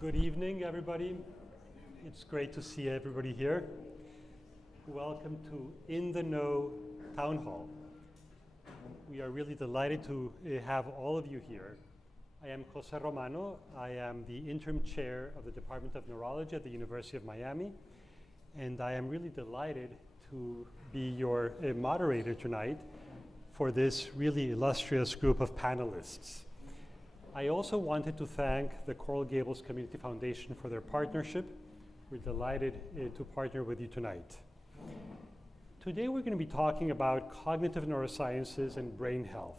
Good evening, everybody. It's great to see everybody here. Welcome to In the Know Town Hall. We are really delighted to have all of you here. I am Larry Romano. I am the interim chair of the Department of Neurology at the University of Miami, and I am really delighted to be your moderator tonight for this really illustrious group of panelists. I also wanted to thank the Coral Gables Community Foundation for their partnership. We're delighted to partner with you tonight. Today we're going to be talking about cognitive neurosciences and brain health.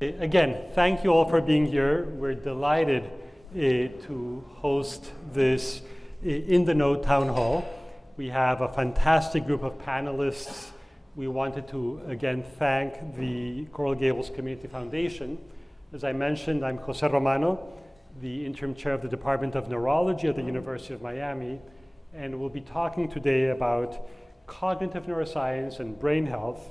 Again, thank you all for being here. We're delighted to host this In the Know Town Hall. We have a fantastic group of panelists. We wanted to, again, thank the Coral Gables Community Foundation. As I mentioned, I'm Larry Romano, the interim chair of the Department of Neurology at the University of Miami, and we'll be talking today about cognitive neuroscience and brain health.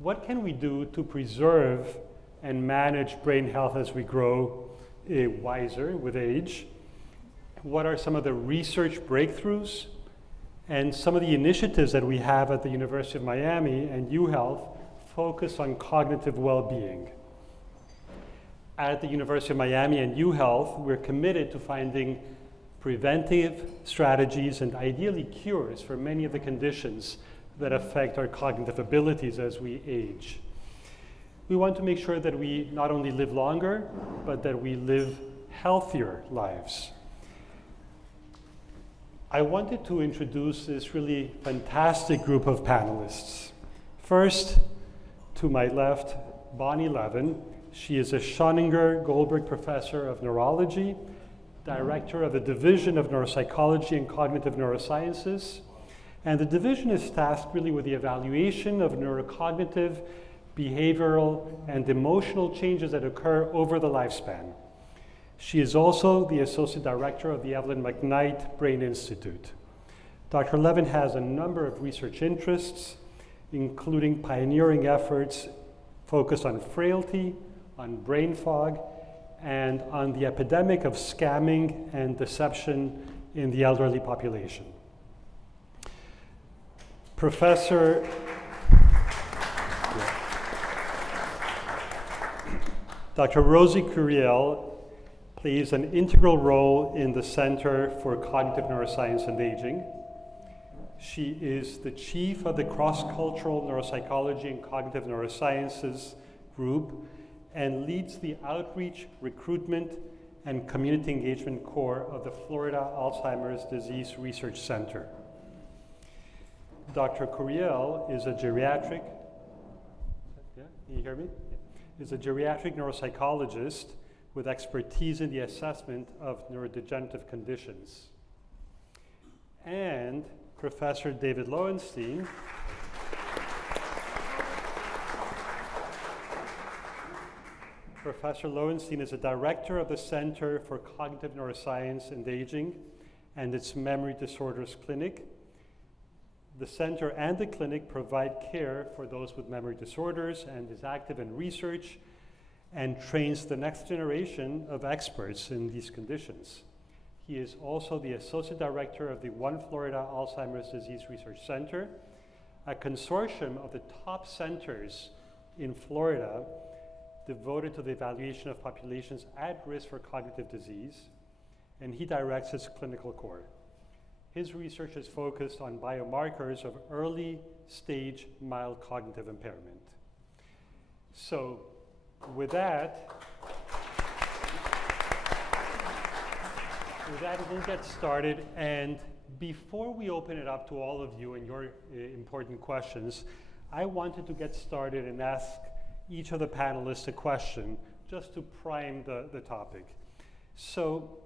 What can we do to preserve and manage brain health as we grow wiser with age? What are some of the research breakthroughs and some of the initiatives that we have at the University of Miami and UHealth focused on cognitive well-being? At the University of Miami and UHealth, we're committed to finding preventive strategies and ideally cures for many of the conditions that affect our cognitive abilities as we age. We want to make sure that we not only live longer, but that we live healthier lives. I wanted to introduce this really fantastic group of panelists. First, to my left, Bonnie Levin. She is a Schoninger Goldberg Professor of Neurology, Director of the Division of Neuropsychology and Cognitive Neurosciences, and the division is tasked really with the evaluation of neurocognitive, behavioral, and emotional changes that occur over the lifespan. She is also the Associate Director of the Evelyn McKnight Brain Institute. Dr. Levin has a number of research interests, including pioneering efforts focused on frailty, on brain fog, and on the epidemic of scamming and deception in the elderly population. Dr. Rosie Curiel plays an integral role in the Center for Cognitive Neuroscience and Aging. She is the chief of the cross-cultural neuropsychology and cognitive neurosciences group and leads the outreach, recruitment, and community engagement core of the Florida Alzheimer's Disease Research Center. Dr. Curiel is a geriatric, can you hear me? Is a geriatric neuropsychologist with expertise in the assessment of neurodegenerative conditions. And Professor David Lowenstein Professor Lowenstein is a director of the Center for Cognitive Neuroscience and Aging and its Memory Disorders Clinic. The center and the clinic provide care for those with memory disorders and is active in research and trains the next generation of experts in these conditions. He is also the Associate Director of the One Florida Alzheimer's Disease Research Center, a consortium of the top centers in Florida devoted to the evaluation of populations at risk for cognitive disease, and he directs its clinical core. His research is focused on biomarkers of early stage mild cognitive impairment. So with that, we'll get started. And before we open it up to all of you and your important questions, I wanted to get started and ask each of the panelists a question just to prime the topic. So,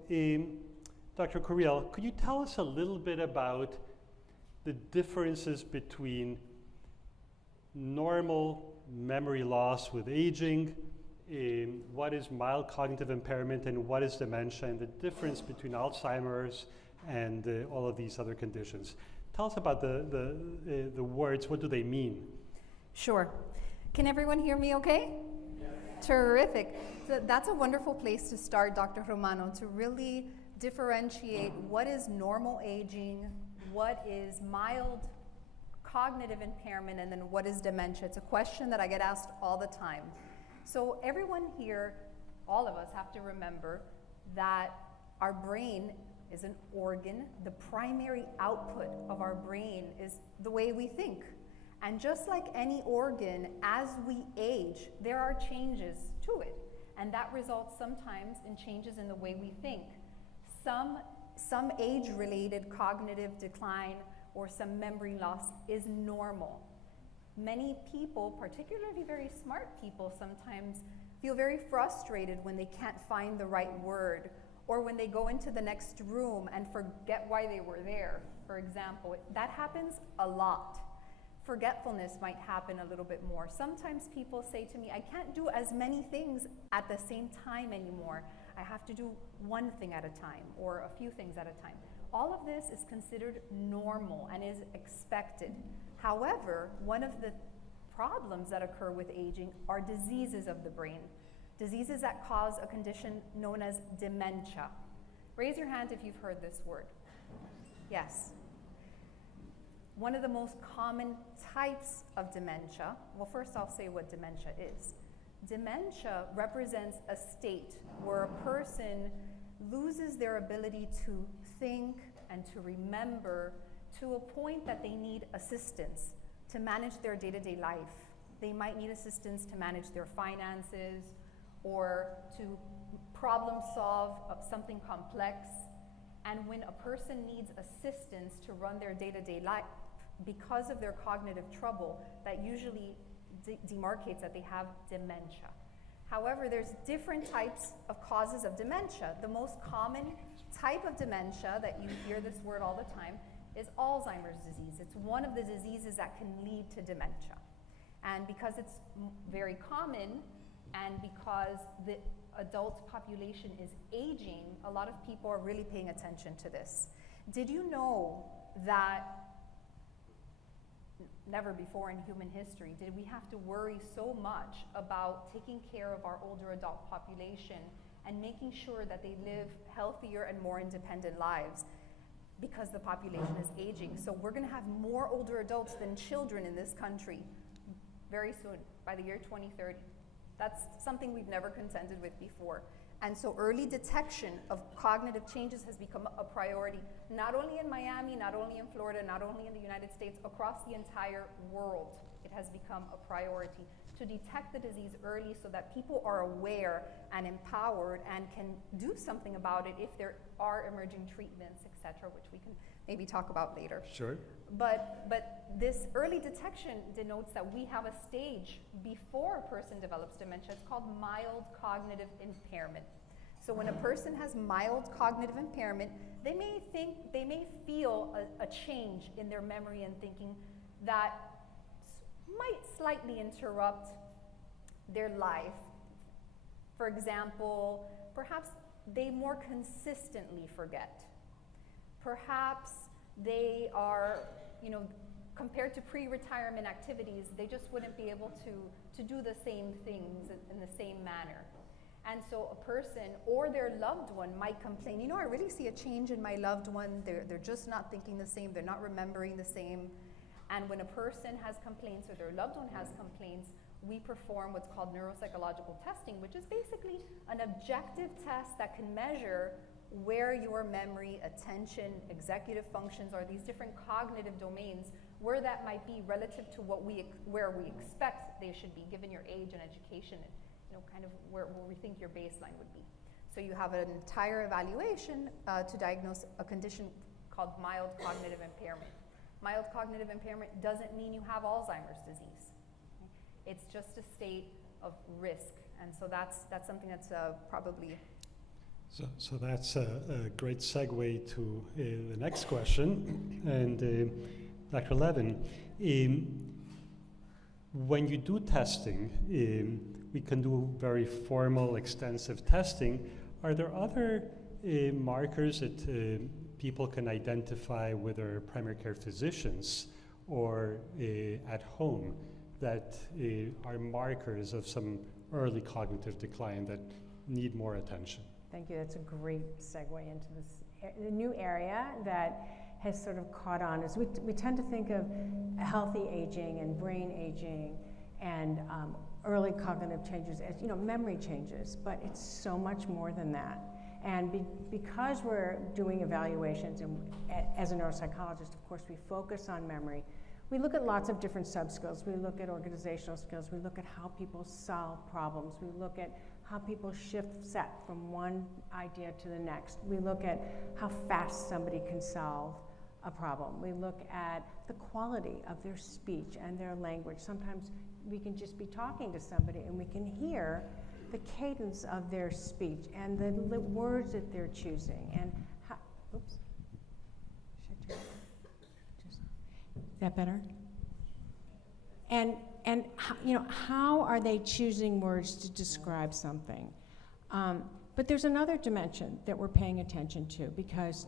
Dr. Curiel, could you tell us a little bit about the differences between normal memory loss with aging, what is mild cognitive impairment, and what is dementia, and the difference between Alzheimer's and all of these other conditions? Tell us about the words. What do they mean? Sure. Can everyone hear me okay? Yeah. Terrific. So that's a wonderful place to start, Dr. Romano, to really differentiate what is normal aging, what is mild cognitive impairment, and then what is dementia. It's a question that I get asked all the time. So everyone here, all of us, have to remember that our brain is an organ. The primary output of our brain is the way we think. And just like any organ, as we age, there are changes to it. And that results sometimes in changes in the way we think. Some age-related cognitive decline or some memory loss is normal. Many people, particularly very smart people, sometimes feel very frustrated when they can't find the right word, or when they go into the next room and forget why they were there, for example. That happens a lot. Forgetfulness might happen a little bit more. Sometimes people say to me, I can't do as many things at the same time anymore. I have to do one thing at a time, or a few things at a time. All of this is considered normal and is expected. However, one of the problems that occur with aging are diseases of the brain. Diseases that cause a condition known as dementia. Raise your hand if you've heard this word. Yes. One of the most common types of dementia, well, first I'll say what dementia is. Dementia represents a state where a person loses their ability to think and to remember to a point that they need assistance to manage their day-to-day life. They might need assistance to manage their finances or to problem solve something complex. And when a person needs assistance to run their day-to-day life, because of their cognitive trouble, that usually demarcates that they have dementia. However, there's different types of causes of dementia. The most common type of dementia that you hear this word all the time is Alzheimer's disease. It's one of the diseases that can lead to dementia. And because it's very common, and because the adult population is aging, a lot of people are really paying attention to this. Did you know that never before in human history did we have to worry so much about taking care of our older adult population and making sure that they live healthier and more independent lives because the population is aging? So we're going to have more older adults than children in this country very soon, by the year 2030. That's something we've never contended with before. And so early detection of cognitive changes has become a priority, not only in Miami, not only in Florida, not only in the United States, across the entire world. It has become a priority to detect the disease early so that people are aware and empowered and can do something about it if there are emerging treatments, etc., which we can maybe talk about later. Sure. But this early detection denotes that we have a stage before a person develops dementia. It's called mild cognitive impairment. So when a person has mild cognitive impairment, they may feel a change in their memory and thinking that might slightly interrupt their life. For example, perhaps they more consistently forget. Perhaps they are, compared to pre-retirement activities, they just wouldn't be able to do the same things in the same manner. And so a person or their loved one might complain, I really see a change in my loved one. They're just not thinking the same. They're not remembering the same. And when a person has complaints or their loved one has complaints, we perform what's called neuropsychological testing, which is basically an objective test that can measure where your memory, attention, executive functions are, these different cognitive domains, where that might be relative to where we expect they should be, given your age and education, and kind of where we think your baseline would be. So you have an entire evaluation to diagnose a condition called mild cognitive impairment. Mild cognitive impairment doesn't mean you have Alzheimer's disease. It's just a state of risk, and so that's something that's probably. So that's a great segue to the next question. And Dr. Levin, when you do testing, we can do very formal, extensive testing. Are there other markers that people can identify with their primary care physicians or at home that are markers of some early cognitive decline that need more attention? Thank you. That's a great segue into this the new area that has sort of caught on. Is we tend to think of healthy aging and brain aging and early cognitive changes as, you know, memory changes, but it's so much more than that. And because we're doing evaluations, and as a neuropsychologist, of course, we focus on memory. We look at lots of different sub-skills. We look at organizational skills. We look at how people solve problems. We look at how people set from one idea to the next. We look at how fast somebody can solve a problem. We look at the quality of their speech and their language. Sometimes we can just be talking to somebody and we can hear the cadence of their speech and the words that they're choosing and how, oops. Is that better? And how, you know, how are they choosing words to describe something? But there's another dimension that we're paying attention to, because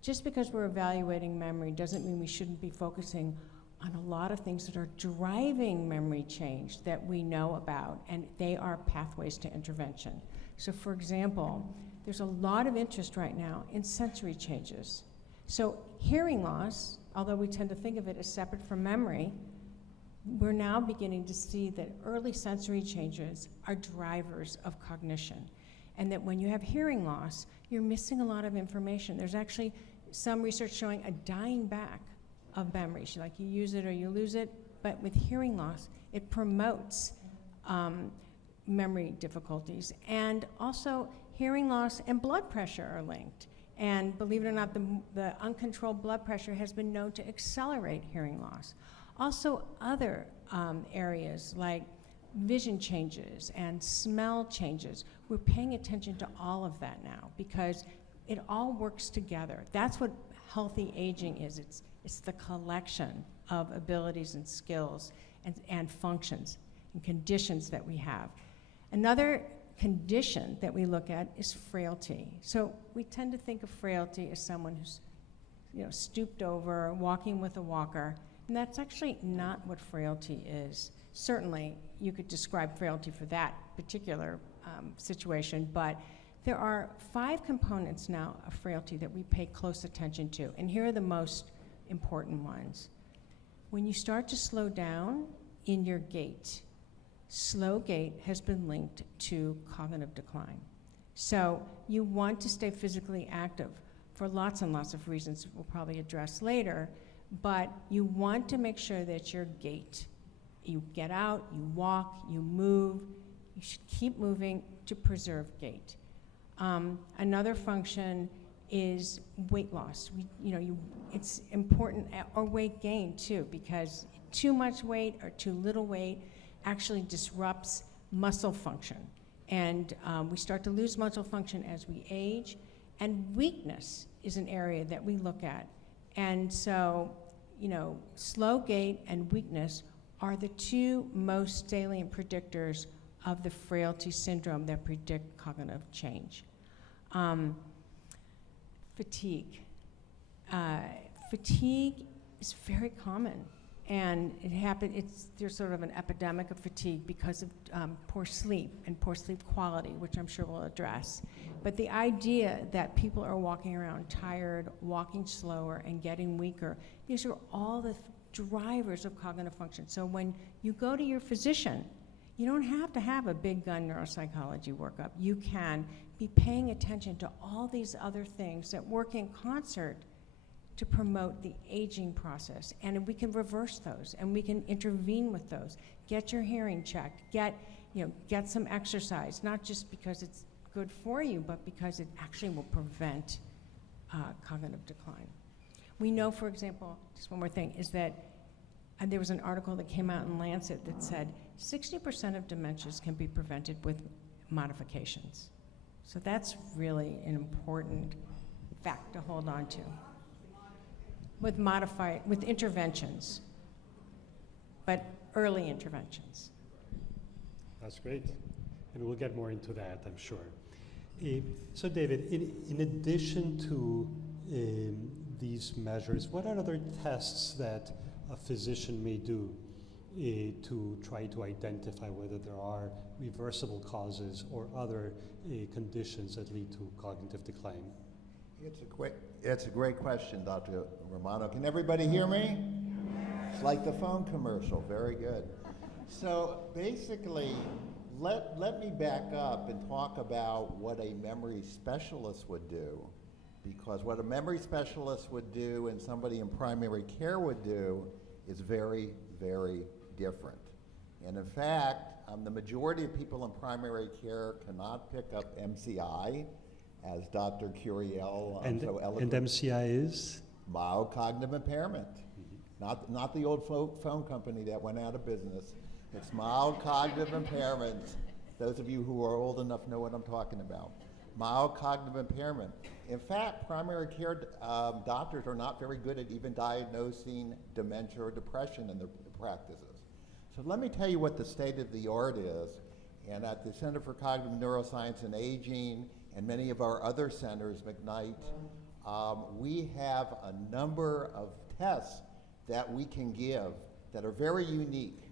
just because we're evaluating memory doesn't mean we shouldn't be focusing on a lot of things that are driving memory change that we know about, and they are pathways to intervention. So for example, there's a lot of interest right now in sensory changes. So hearing loss, although we tend to think of it as separate from memory, we're now beginning to see that early sensory changes are drivers of cognition, and that when you have hearing loss, you're missing a lot of information. There's actually some research showing a dying back of memory. Like, you use it or you lose it, but with hearing loss, it promotes memory difficulties. And also, hearing loss and blood pressure are linked. And believe it or not, the uncontrolled blood pressure has been known to accelerate hearing loss. Also, other areas like vision changes and smell changes, we're paying attention to all of that now because it all works together. That's what healthy aging is. It's the collection of abilities and skills and functions and conditions that we have. Another condition that we look at is frailty. So we tend to think of frailty as someone who's, you know, stooped over, walking with a walker, and that's actually not what frailty is. Certainly, you could describe frailty for that particular situation, but there are 5 components now of frailty that we pay close attention to, and here are the most important ones. When you start to slow down in your gait, slow gait has been linked to cognitive decline. So you want to stay physically active for lots and lots of reasons we'll probably address later, but you want to make sure that your gait, you get out, you walk, you move, you should keep moving to preserve gait. Another function is weight loss. It's important, or weight gain too, because too much weight or too little weight actually disrupts muscle function. And we start to lose muscle function as we age, and weakness is an area that we look at. And so, slow gait and weakness are the 2 most salient predictors of the frailty syndrome that predict cognitive change. Fatigue. Fatigue is very common, and there's sort of an epidemic of fatigue because of poor sleep and poor sleep quality, which I'm sure we'll address. But the idea that people are walking around tired, walking slower, and getting weaker, these are all the drivers of cognitive function. So when you go to your physician, you don't have to have a big gun neuropsychology workup. You can be paying attention to all these other things that work in concert to promote the aging process. And we can reverse those, and we can intervene with those. Get your hearing checked, get some exercise, not just because it's good for you, but because it actually will prevent cognitive decline. We know, for example, just one more thing, is that there was an article that came out in Lancet that said 60% of dementias can be prevented with modifications. So that's really an important fact to hold on to. With interventions, but early interventions. That's great. And we'll get more into that, I'm sure. So David, in addition to these measures, what are other tests that a physician may do to try to identify whether there are reversible causes or other conditions that lead to cognitive decline? It's a great question, Dr. Romano. Can everybody hear me? It's like the phone commercial. Very good. So basically, let me back up and talk about what a memory specialist would do, because what a memory specialist would do and somebody in primary care would do is very, very different. And in fact, the majority of people in primary care cannot pick up MCI, as Dr. Curiel so eloquently. And MCI is? Mild cognitive impairment. Not the old phone company that went out of business. It's mild cognitive impairment. Those of you who are old enough know what I'm talking about. Mild cognitive impairment. In fact, primary care doctors are not very good at even diagnosing dementia or depression in their practices. So let me tell you what the state of the art is. And at the Center for Cognitive Neuroscience and Aging and many of our other centers, McKnight, we have a number of tests that we can give that are very unique.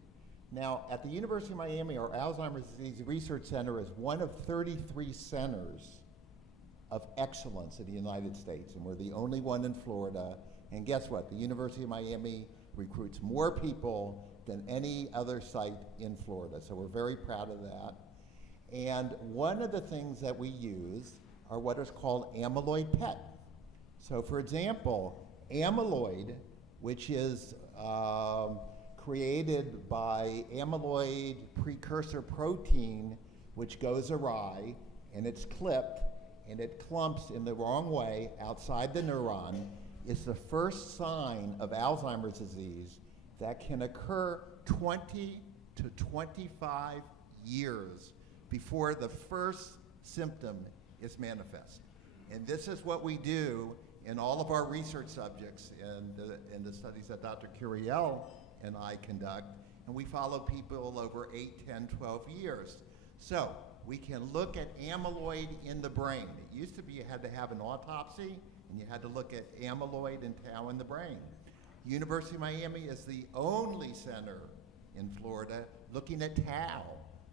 Now, at the University of Miami, our Alzheimer's Disease Research Center is one of 33 centers of excellence in the United States, and we're the only one in Florida. And guess what? The University of Miami recruits more people than any other site in Florida, so we're very proud of that. And one of the things that we use are what is called amyloid PET. So for example, amyloid, which is created by amyloid precursor protein, which goes awry, and it's clipped, and it clumps in the wrong way outside the neuron, is the first sign of Alzheimer's disease that can occur 20 to 25 years before the first symptom is manifest. And this is what we do in all of our research subjects in the studies that Dr. Curiel and I conduct, and we follow people over 8, 10, 12 years. So we can look at amyloid in the brain. It used to be you had to have an autopsy, and you had to look at amyloid and tau in the brain. University of Miami is the only center in Florida looking at tau.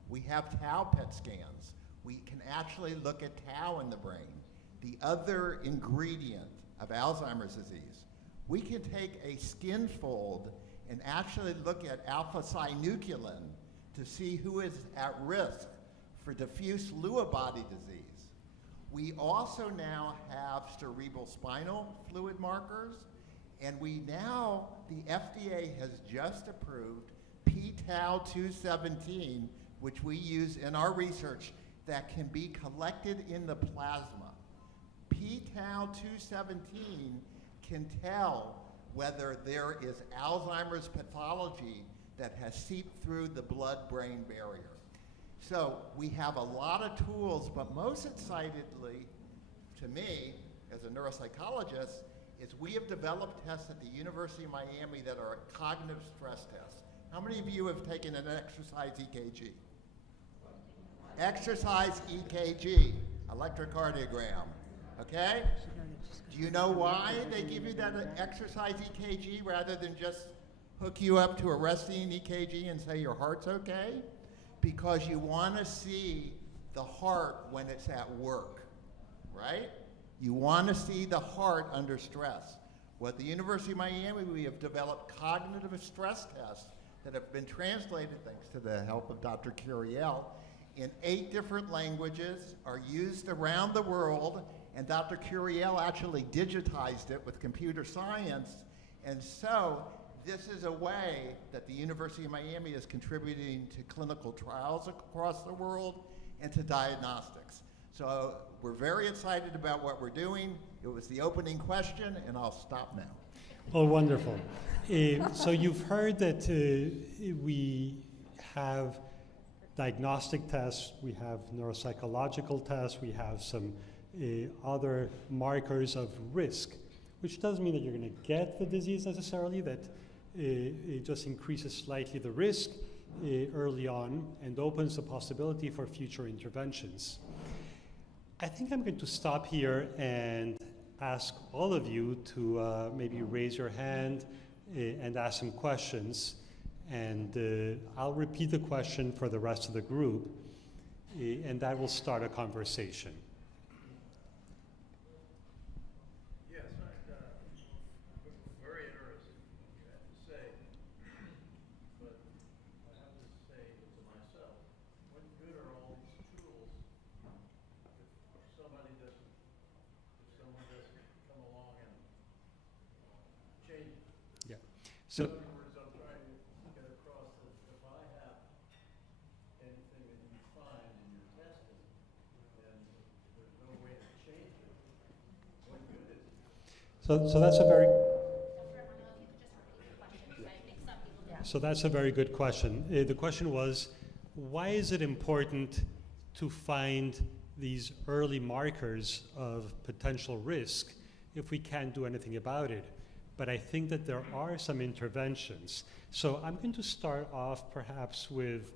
We have tau PET scans. We can actually look at tau in the brain, the other ingredient of Alzheimer's disease. We can take a skin fold and actually look at alpha-synuclein to see who is at risk for diffuse Lewy body disease. We also now have cerebral spinal fluid markers, and we now, the FDA has just approved p-tau217, which we use in our research, that can be collected in the plasma. p-tau217 can tell whether there is Alzheimer's pathology that has seeped through the blood-brain barrier. So we have a lot of tools, but most excitedly, to me, as a neuropsychologist, is we have developed tests at the University of Miami that are cognitive stress tests. How many of you have taken an exercise EKG? Exercise EKG, electrocardiogram, okay? Do you know why they give you that exercise EKG rather than just hook you up to a resting EKG and say your heart's okay? Because you want to see the heart when it's at work, right? You want to see the heart under stress. Well, at the University of Miami, we have developed cognitive stress tests that have been translated, thanks to the help of Dr. Curiel, in 8 different languages, are used around the world, and Dr. Curiel actually digitized it with computer science. And so this is a way that the University of Miami is contributing to clinical trials across the world and to diagnostics. So we're very excited about what we're doing. It was the opening question, and I'll stop now. Oh, wonderful. So you've heard that we have diagnostic tests, we have neuropsychological tests, we have some other markers of risk, which doesn't mean that you're going to get the disease necessarily, that it just increases slightly the risk early on and opens the possibility for future interventions. I think I'm going to stop here and ask all of you to maybe raise your hand and ask some questions. And I'll repeat the question for the rest of the group, and that will start a conversation. Yes, very interesting, I have to say. But I have to say to myself, what good are all these tools if someone doesn't come along and change it? Yeah. So, In other words, I'm trying to get across that if I have anything that you find in your testing, and there's no way to change it, what good is it? so that's a very Yeah. So that's a very good question. The question was, why is it important to find these early markers of potential risk if we can't do anything about it? But I think that there are some interventions. So I'm going to start off perhaps with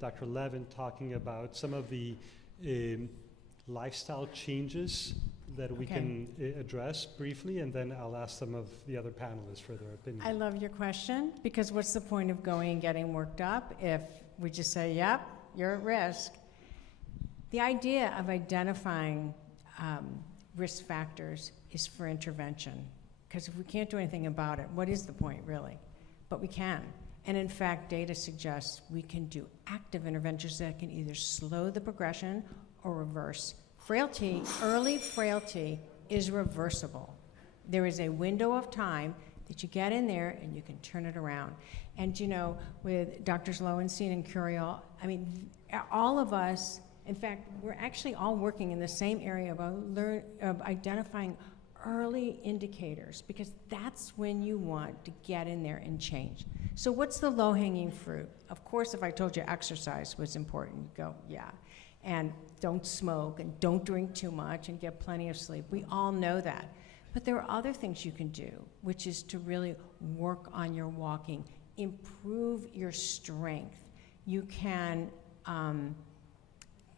Dr. Levin talking about some of the lifestyle changes that we can address briefly, and then I'll ask some of the other panelists for their opinion. I love your question, because what's the point of going and getting worked up if we just say, yep, you're at risk? The idea of identifying risk factors is for intervention, because if we can't do anything about it, what is the point, really? But we can. And in fact, data suggests we can do active interventions that can either slow the progression or reverse. Frailty, early frailty, is reversible. There is a window of time that you get in there and you can turn it around. And you know, with Drs. Lowenstein and Curiel, I mean, all of us, in fact, we're actually all working in the same area of identifying early indicators, because that's when you want to get in there and change. So what's the low-hanging fruit? Of course, if I told you exercise was important, you'd go, yeah. And don't smoke, and don't drink too much, and get plenty of sleep. We all know that. But there are other things you can do, which is to really work on your walking, improve your strength. You can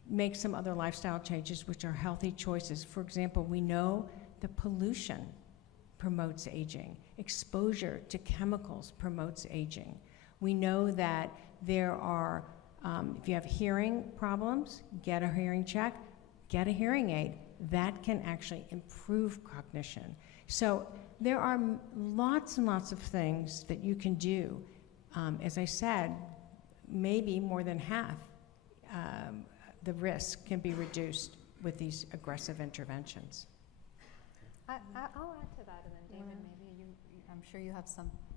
make some other lifestyle changes, which are healthy choices. For example, we know that pollution promotes aging. Exposure to chemicals promotes aging. We know that there are, if you have hearing problems, get a hearing check, get a hearing aid. That can actually improve cognition. So there are lots and lots of things that you can do. As I said, maybe more than half the risk can be reduced with these aggressive interventions. I'll add to that, and then David, maybe I'm sure you have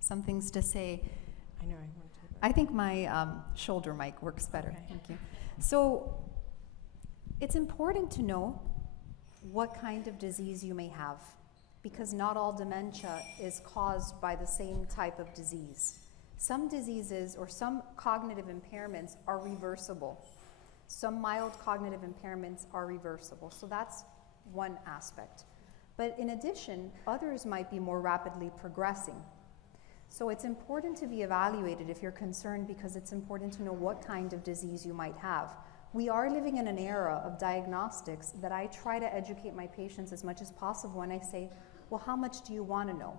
some things to say. I know I want to. I think my shoulder mic works better. Okay. Thank you. So it's important to know what kind of disease you may have, because not all dementia is caused by the same type of disease. Some diseases or some cognitive impairments are reversible. Some mild cognitive impairments are reversible. So that's one aspect. But in addition, others might be more rapidly progressing. So it's important to be evaluated if you're concerned, because it's important to know what kind of disease you might have. We are living in an era of diagnostics that I try to educate my patients as much as possible, and I say, well, how much do you want to know?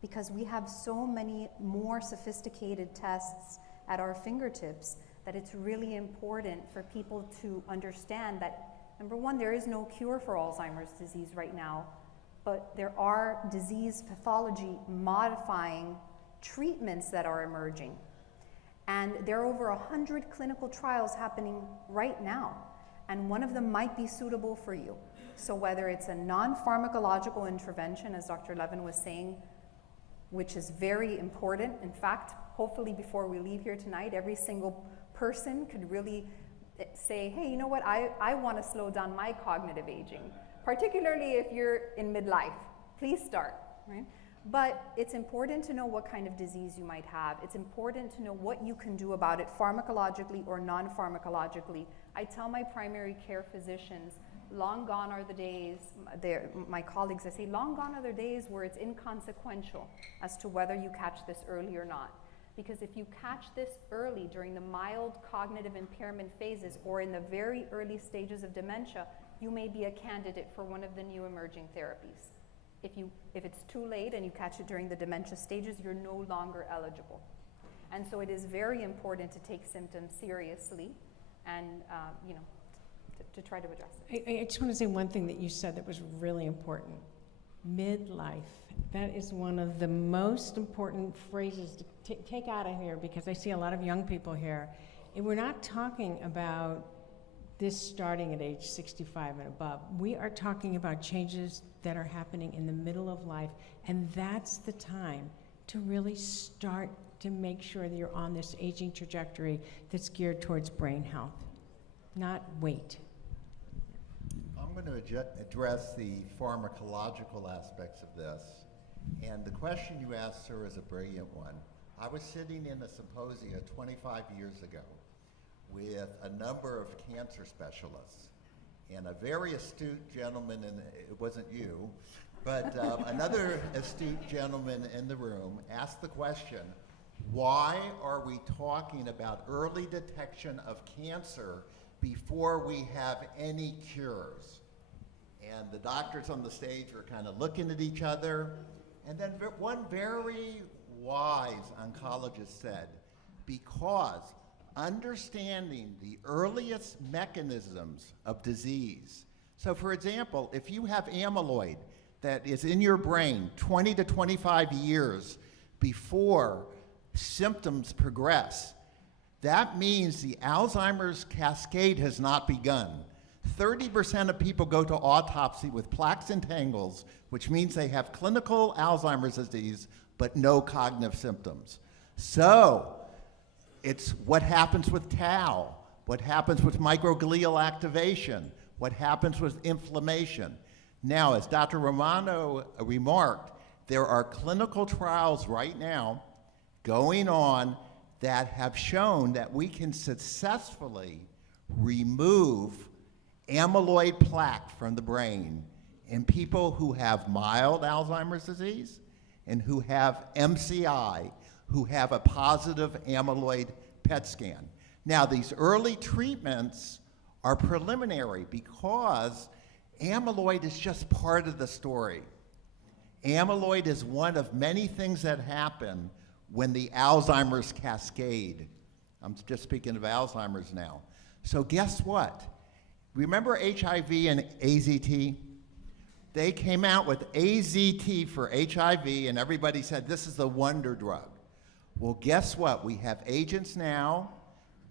Because we have so many more sophisticated tests at our fingertips that it's really important for people to understand that, number one, there is no cure for Alzheimer's disease right now, but there are disease pathology modifying treatments that are emerging. And there are over 100 clinical trials happening right now, and one of them might be suitable for you. So whether it's a non-pharmacological intervention, as Dr. Levin was saying, which is very important. In fact, hopefully before we leave here tonight, every single person could really say, hey, you know what, I want to slow down my cognitive aging, particularly if you're in midlife. Please start, right? But it's important to know what kind of disease you might have. It's important to know what you can do about it pharmacologically or non-pharmacologically. I tell my primary care physicians, long gone are the days, my colleagues, I say, long gone are the days where it's inconsequential as to whether you catch this early or not. Because if you catch this early during the mild cognitive impairment phases or in the very early stages of dementia, you may be a candidate for one of the new emerging therapies. If it's too late and you catch it during the dementia stages, you're no longer eligible. And so it is very important to take symptoms seriously and, you know, to try to address it. I just want to say one thing that you said that was really important. Midlife. That is one of the most important phrases to take out of here, because I see a lot of young people here. And we're not talking about this starting at age 65 and above. We are talking about changes that are happening in the middle of life, and that's the time to really start to make sure that you're on this aging trajectory that's geared towards brain health, not wait. I'm going to address the pharmacological aspects of this. And the question you asked, sir, is a brilliant one. I was sitting in a symposium 25 years ago with a number of cancer specialists, and a very astute gentleman, and it wasn't you, but another astute gentleman in the room asked the question, why are we talking about early detection of cancer before we have any cures? And the doctors on the stage were kind of looking at each other, and then one very wise oncologist said, because understanding the earliest mechanisms of disease. So for example, if you have amyloid that is in your brain 20 to 25 years before symptoms progress, that means the Alzheimer's cascade has not begun. 30% of people go to autopsy with plaques and tangles, which means they have clinical Alzheimer's disease, but no cognitive symptoms. So, it's what happens with tau, what happens with microglial activation, what happens with inflammation. Now, as Dr. Romano remarked, there are clinical trials right now going on that have shown that we can successfully remove amyloid plaque from the brain in people who have mild Alzheimer's disease and who have MCI, who have a positive amyloid PET scan. Now, these early treatments are preliminary because amyloid is just part of the story. Amyloid is one of many things that happen when the Alzheimer's cascade. I'm just speaking of Alzheimer's now. So guess what? Remember HIV and AZT? They came out with AZT for HIV, and everybody said this is the wonder drug. Well, guess what? We have agents now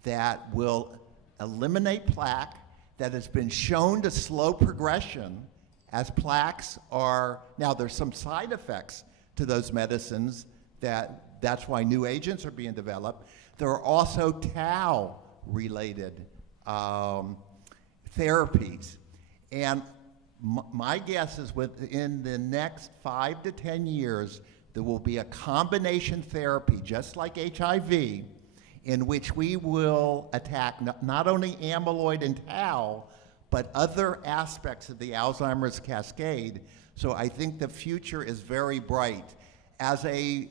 that will eliminate plaque, that has been shown to slow progression as plaques are. Now, there's some side effects to those medicines that's why new agents are being developed. There are also tau-related therapies. And my guess is within the next 5 to 10 years, there will be a combination therapy, just like HIV, in which we will attack not only amyloid and tau, but other aspects of the Alzheimer's cascade. So I think the future is very bright. As a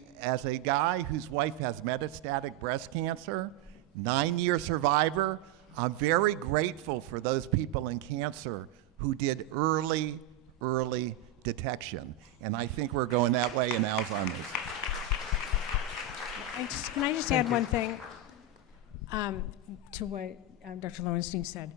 guy whose wife has metastatic breast cancer, 9-year survivor, I'm very grateful for those people in cancer who did early detection. And I think we're going that way in Alzheimer's. Can I just add one thing to what Dr. Lowenstein said?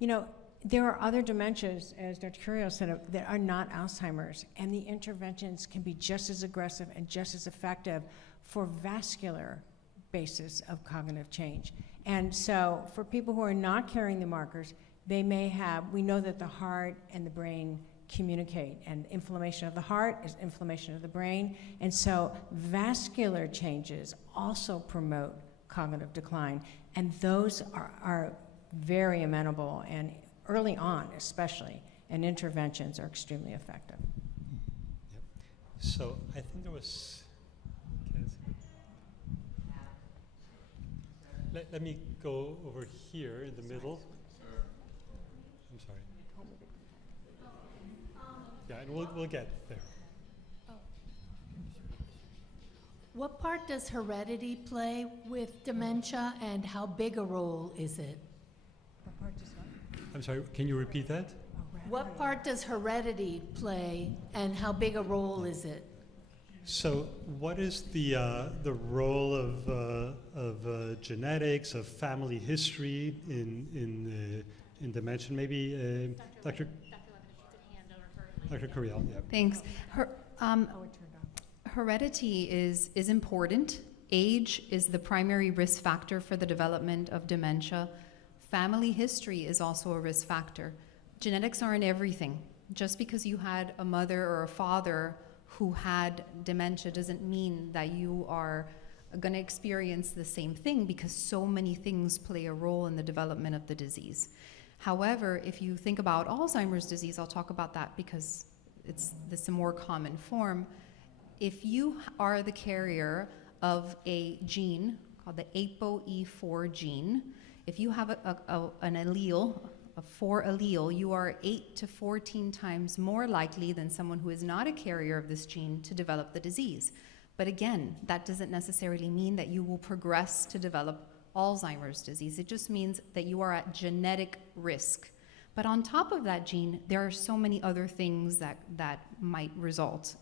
You know, there are other dementias, as Dr. Curiel said, that are not Alzheimer's, and the interventions can be just as aggressive and just as effective for vascular basis of cognitive change. And so for people who are not carrying the markers, they may have, we know that the heart and the brain communicate, and inflammation of the heart is inflammation of the brain, and so vascular changes also promote cognitive decline, and those are very amenable, and early on especially, and interventions are extremely effective. Yep. So I think there was, let me go over here in the middle. I'm sorry. Yeah, and we'll get there. What part does heredity play with dementia, and how big a role is it? I'm sorry, can you repeat that? What part does heredity play, and how big a role is it? So, what is the role of genetics, of family history in dementia? Maybe Dr. Dr. Curiel. Yeah. Thanks. Heredity is important. Age is the primary risk factor for the development of dementia. Family history is also a risk factor. Genetics aren't everything. Just because you had a mother or a father who had dementia doesn't mean that you are going to experience the same thing, because so many things play a role in the development of the disease. However, if you think about Alzheimer's disease, I'll talk about that because it's a more common form. If you are the carrier of a gene called the ApoE4 gene, if you have an allele, a 4 allele, you are 8 to 14 times more likely than someone who is not a carrier of this gene to develop the disease. But again, that doesn't necessarily mean that you will progress to develop Alzheimer's disease. It just means that you are at genetic risk. But on top of that gene, there are so many other things that might result.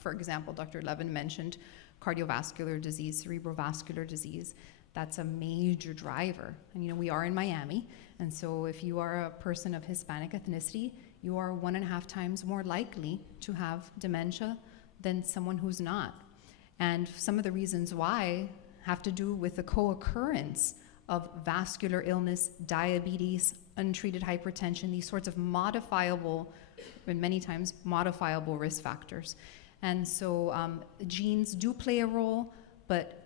For example, Dr. Levin mentioned cardiovascular disease, cerebrovascular disease. That's a major driver. And we are in Miami, and so if you are a person of Hispanic ethnicity, you are 1.5 times more likely to have dementia than someone who's not. And some of the reasons why have to do with the co-occurrence of vascular illness, diabetes, untreated hypertension, these sorts of modifiable, and many times modifiable risk factors. And so genes do play a role, but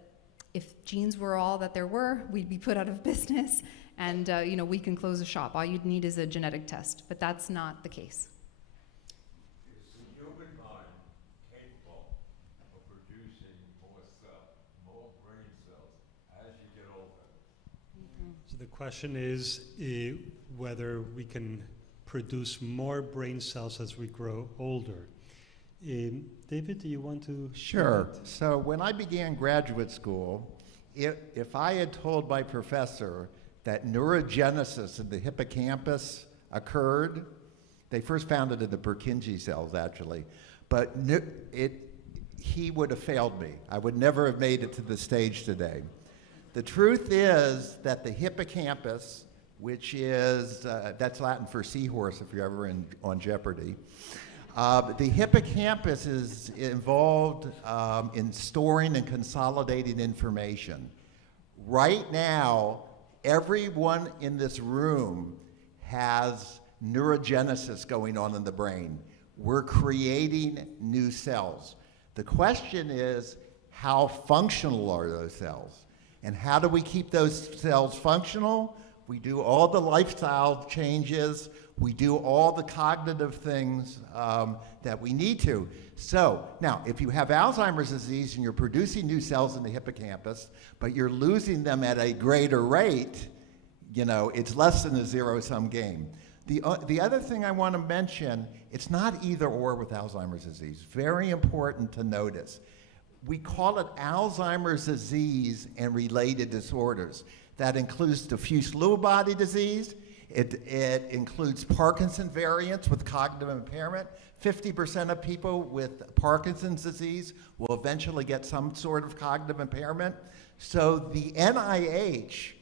if genes were all that there were, we'd be put out of business, and we can close a shop. All you'd need is a genetic test, but that's not the case. Is the human mind capable of producing more brain cells as you get older? So the question is whether we can produce more brain cells as we grow older. David, do you want to? Sure. So when I began graduate school, if I had told my professor that neurogenesis in the hippocampus occurred, they first found it in the Purkinje cells, actually, but he would have failed me. I would never have made it to the stage today. The truth is that the hippocampus, which is, that's Latin for seahorse if you're ever on Jeopardy, the hippocampus is involved in storing and consolidating information. Right now, everyone in this room has neurogenesis going on in the brain. We're creating new cells. The question is, how functional are those cells? And how do we keep those cells functional? We do all the lifestyle changes. We do all the cognitive things that we need to. So now, if you have Alzheimer's disease and you're producing new cells in the hippocampus, but you're losing them at a greater rate, it's less than a zero-sum game. The other thing I want to mention, it's not either or with Alzheimer's disease. Very important to notice. We call it Alzheimer's disease and related disorders. That includes diffuse Lewy body disease. It includes Parkinson variants with cognitive impairment. 50% of people with Parkinson's disease will eventually get some sort of cognitive impairment. So the NIH,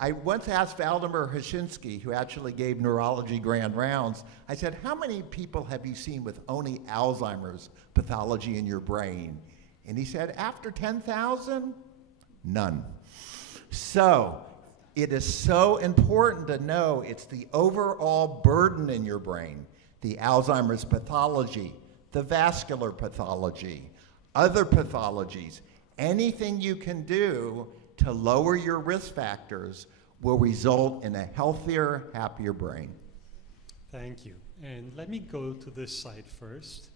I once asked Valdemar Hashinsky, who actually gave neurology grand rounds, I said, how many people have you seen with only Alzheimer's pathology in your brain? And he said, after 10,000, none. So it is so important to know it's the overall burden in your brain, the Alzheimer's pathology, the vascular pathology, other pathologies. Anything you can do to lower your risk factors will result in a healthier, happier brain. Thank you. And let me go to this side first.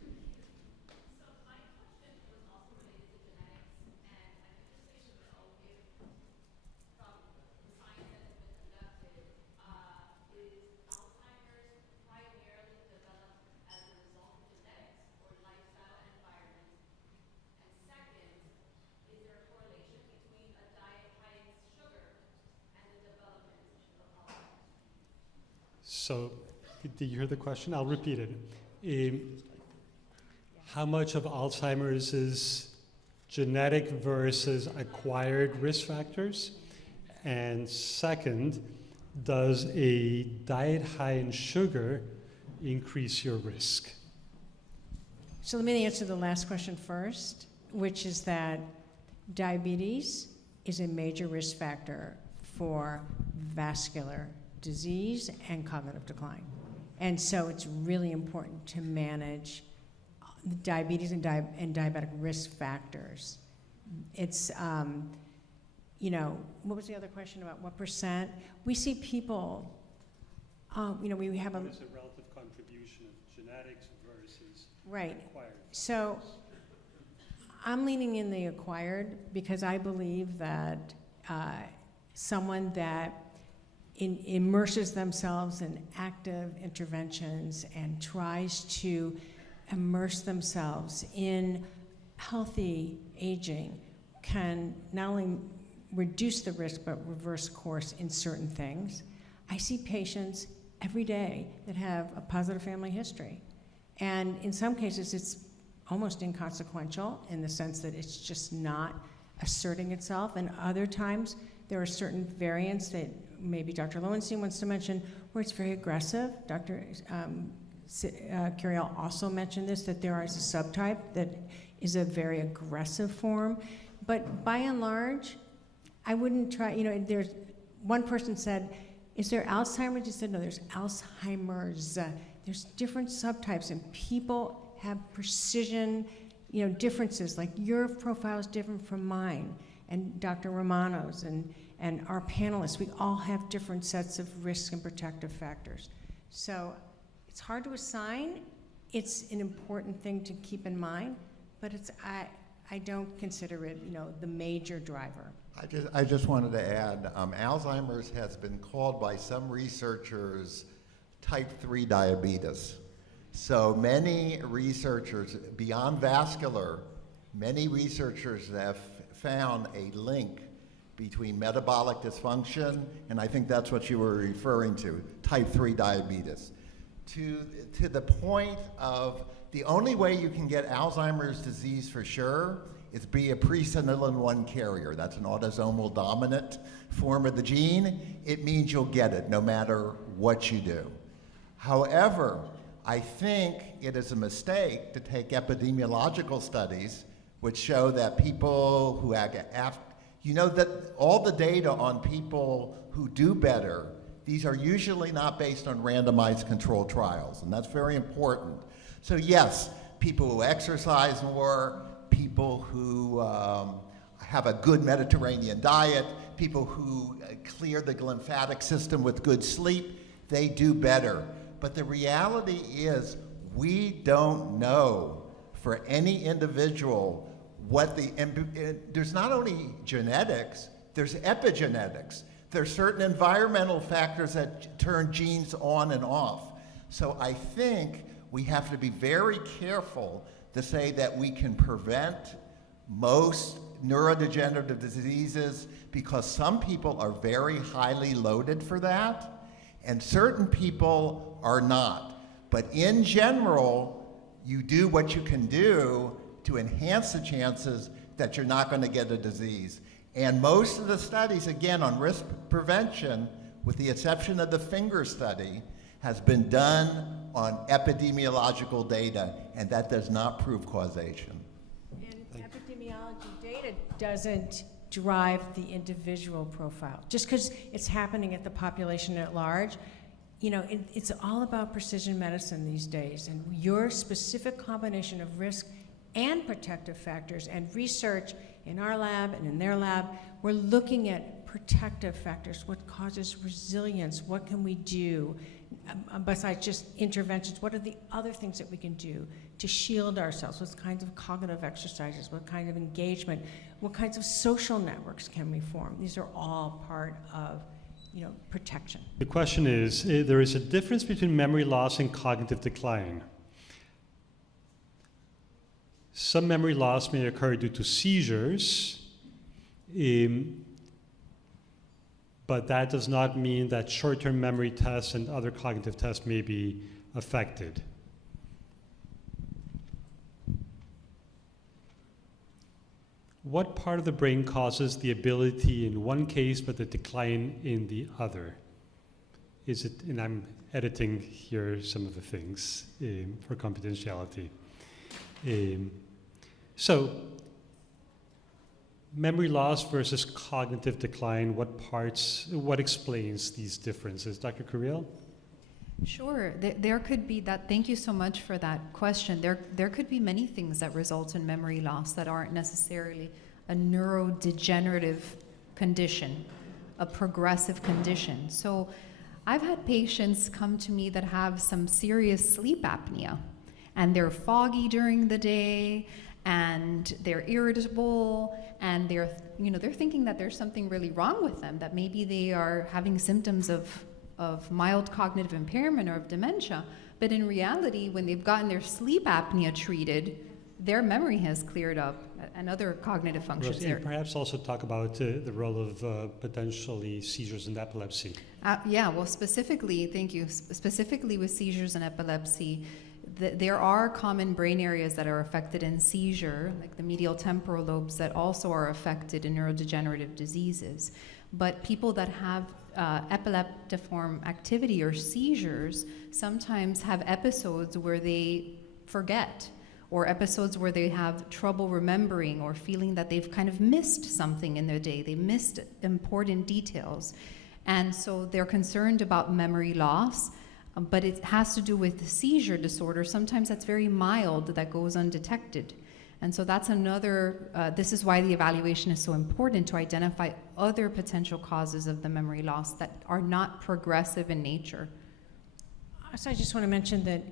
So, did you hear the question? I'll repeat it. how much of Alzheimer's is genetic versus acquired risk factors? And second, does a diet high in sugar increase your risk? So let me answer the last question first, which is that diabetes is a major risk factor for vascular disease and cognitive decline. And so it's really important to manage diabetes and diabetic risk factors. It's, you know, what was the other question about what percent? We see people, you know, we have a... What is the relative contribution of genetics versus Right. acquired? So I'm leaning in the acquired because I believe that someone that immerses themselves in active interventions and tries to immerse themselves in healthy aging can not only reduce the risk but reverse course in certain things. I see patients every day that have a positive family history. And in some cases, it's almost inconsequential in the sense that it's just not asserting itself. And other times, there are certain variants that maybe Dr. Lowenstein wants to mention where it's very aggressive. Dr. Curiel also mentioned this, that there is a subtype that is a very aggressive form. But by and large, I wouldn't try, you know, there's, one person said, is there Alzheimer's? He said, no, there's Alzheimer's. There's different subtypes, and people have precision, you know, differences. Like your profile is different from mine, and Dr. Romano's, and our panelists. We all have different sets of risk and protective factors. So it's hard to assign. It's an important thing to keep in mind, but it's I don't consider it, you know, the major driver. I just wanted to add, Alzheimer's has been called by some researchers type 3 diabetes. So many researchers, beyond vascular, many researchers have found a link between metabolic dysfunction, and I think that's what you were referring to, type 3 diabetes, to the point of the only way you can get Alzheimer's disease for sure is be a presenilin-1 carrier. That's an autosomal dominant form of the gene. It means you'll get it no matter what you do. However, I think it is a mistake to take epidemiological studies which show that people who have, you know, that all the data on people who do better, these are usually not based on randomized controlled trials, and that's very important. So yes, people who exercise more, people who have a good Mediterranean diet, people who clear the lymphatic system with good sleep, they do better. But the reality is we don't know for any individual what there's not only genetics, there's epigenetics. There's certain environmental factors that turn genes on and off. So I think we have to be very careful to say that we can prevent most neurodegenerative diseases because some people are very highly loaded for that and certain people are not. But in general, you do what you can do to enhance the chances that you're not going to get a disease. And most of the studies, again, on risk prevention, with the exception of the finger study, has been done on epidemiological data, and that does not prove causation. And epidemiology data doesn't drive the individual profile. Just because it's happening at the population at large, you know, it's all about precision medicine these days, and your specific combination of risk and protective factors and research in our lab and in their lab, we're looking at protective factors, what causes resilience, what can we do, besides just interventions, what are the other things that we can do to shield ourselves, what kinds of cognitive exercises, what kind of engagement, what kinds of social networks can we form? These are all part of, you know, protection. The question is, there is a difference between memory loss and cognitive decline. Some memory loss may occur due to seizures, but that does not mean that short-term memory tests and other cognitive tests may be affected. what part of the brain causes the ability in one case but the decline in the other? Is it, and I'm editing here some of the things for confidentiality. So, memory loss versus cognitive decline, what explains these differences? Dr. Curiel? Sure, there could be that. Thank you so much for that question. There could be many things that result in memory loss that aren't necessarily a neurodegenerative condition, a progressive condition. So I've had patients come to me that have some serious sleep apnea, and they're foggy during the day, and they're irritable, and they're thinking that there's something really wrong with them, that maybe they are having symptoms of mild cognitive impairment or of dementia. But in reality, when they've gotten their sleep apnea treated, their memory has cleared up and other cognitive functions. And perhaps also talk about the role of potentially seizures and epilepsy. Yeah, well, specifically, thank you, specifically with seizures and epilepsy, there are common brain areas that are affected in seizure, like the medial temporal lobes, that also are affected in neurodegenerative diseases. But people that have epileptiform activity or seizures sometimes have episodes where they forget, or episodes where they have trouble remembering or feeling that they've kind of missed something in their day. They missed important details. And so they're concerned about memory loss, but it has to do with the seizure disorder. Sometimes that's very mild, that goes undetected. And so that's another, this is why the evaluation is so important, to identify other potential causes of the memory loss that are not progressive in nature. So I just want to mention that